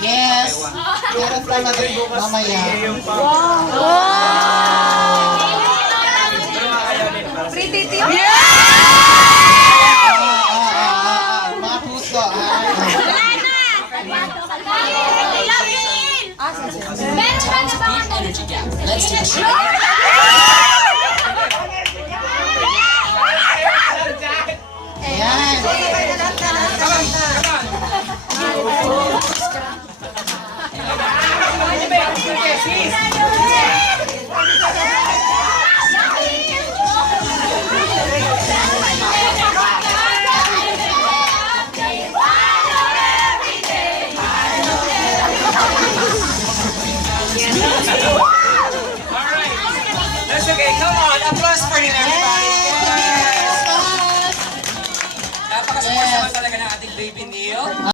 Yes. Meron pa natin mamaya. Pretty tio? Mga puso. Energy gap. Let's take a shot. Ayan. That's okay. Come on. Applause for him, everybody. Yes! Napakasumas naman talaga ng ating baby Neil.